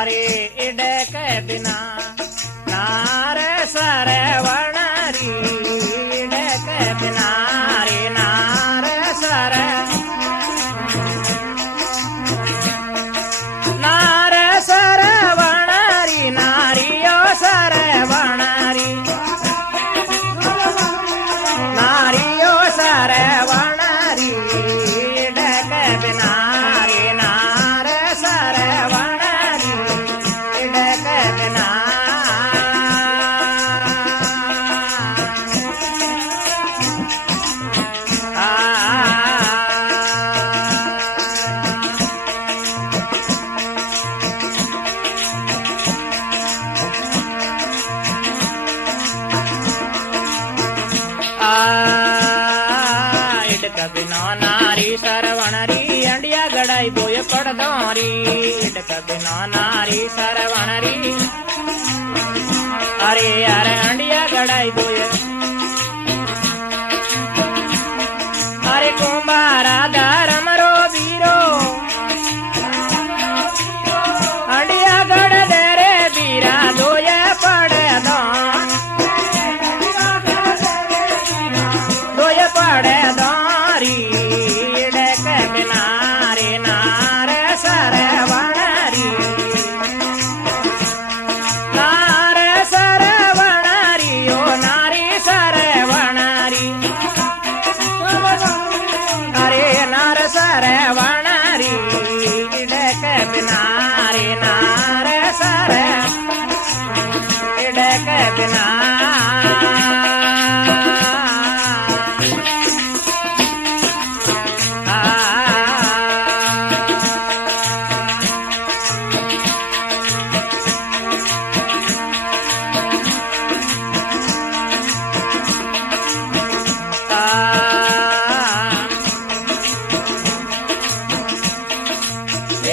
अरे इडे के बिना नारे सरे वनारी इडे के बिना रे नारे सरे नारे सरे वनारी नारियो सरे वनारी नारियो सरे वनारी इडे के बिना रे नारे सरे वनारी इडे के बिना इडक बिना नारी सरवणरी अंडिया गड़ाई बोय पड़दोरी इडक बिना नारी सरवणरी अरे अरे अंडिया गड़ाई बोय अरे कुंभारा धर्म रो वीरो अंडिया गड़ दे रे वीरा दोये पड़े दोये पड़े दोरी इडक बिना रे नारे सरे वनारी नारे सरे वनारी ओ नारी सरे वनारी अरे नार सरे वनारी इडक बिना रे नारे सरे इडक बिना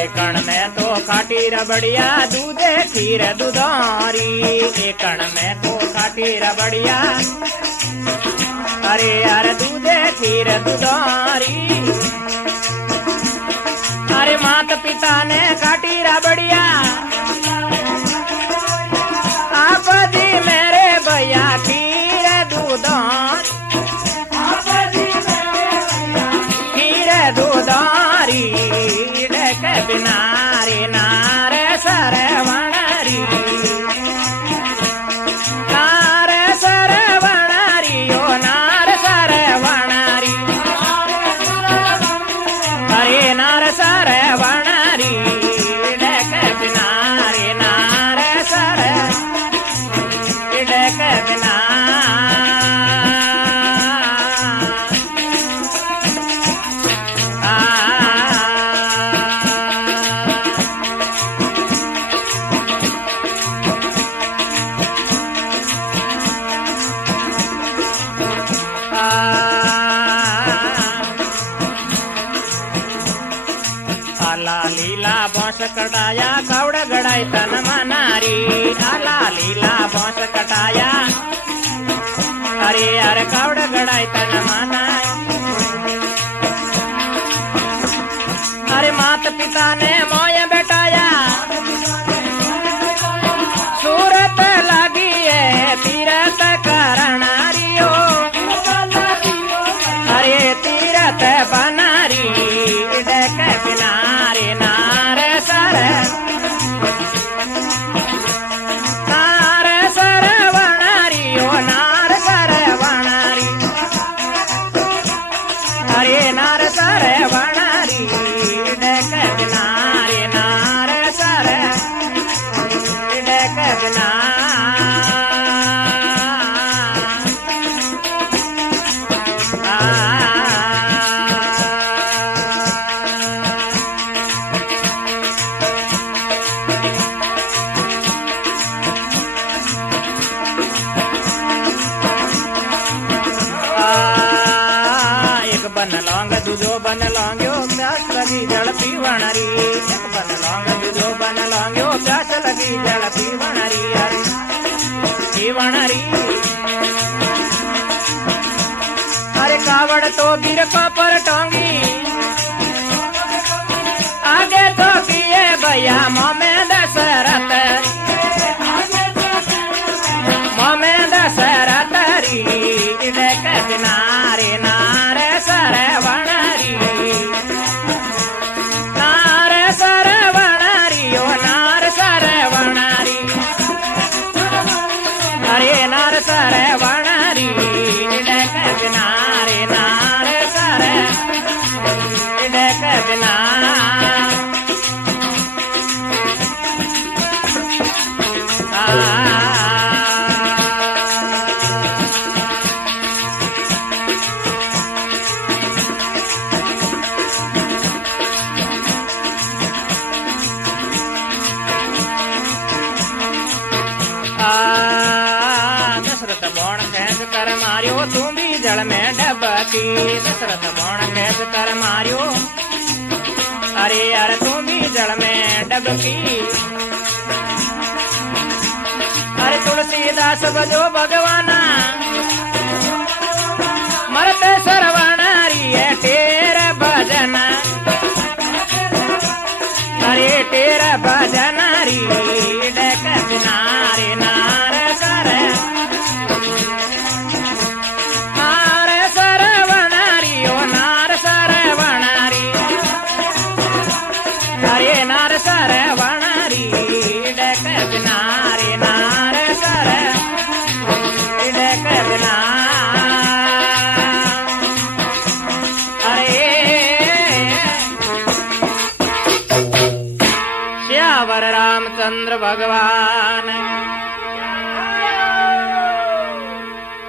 एकण में तो खाटी रबड़िया दूधे खीर दुधारी एकण में तो खाटी रबड़िया अरे यार दूधे खीर दुधारी अरे मात पिता ने खाटी रबड़िया आप दी मेरे भैया खीर दुधारी खीर दुधारी इडक बिना रे नारे सरे वनारी नारे सरे वनारी ओ नार सरे वनारी अरे नार सरे वनारी इडक बिना रे नारे सरे इडक बिना आला लीला बांस कटाया कावड़ गड़ाई तन मनारी आला लीला बांस कटाया अरे यार कावड़ गड़ाई तन मनाई अरे मात पिता ने मोय बेटाया सूरत लगी है तीरथ करनारियो अरे तीरथ बनारी इडक बिना रे नारे सरे नारे सरे वनारी ओ नार सरे वनारी अरे नार सरे वनारी इडक बिना रे नारे सरे इडक बिना बन लौंग दूधो बन लौंग्यो प्यास लगी जल पीवणारी एक बन लौंग दूधो बन लौंग्यो प्यास लगी जल पीवणारी अरे पीवणारी अरे कावड़ तो गिर पर टोंगी आगे तो किए भैया मोमे दशहरा डैक बिना दशरथ बोण कैद कर मारियो तू भी जल में डबकी दशरथ बोण कैद कर मारियो अरे यार तू भी जल में डबकी अरे तुलसीदास बजो भगवाना मरते सरवणारी है तेरा भजन अरे तेरा भजनारी डैक बिनारे नार सर नार सरवणारी ओ नार सरवणारी अरे नार सरवणारी डैक बिनारे नार सर डैक बिना अरे श्यावर रामचंद्र भगवान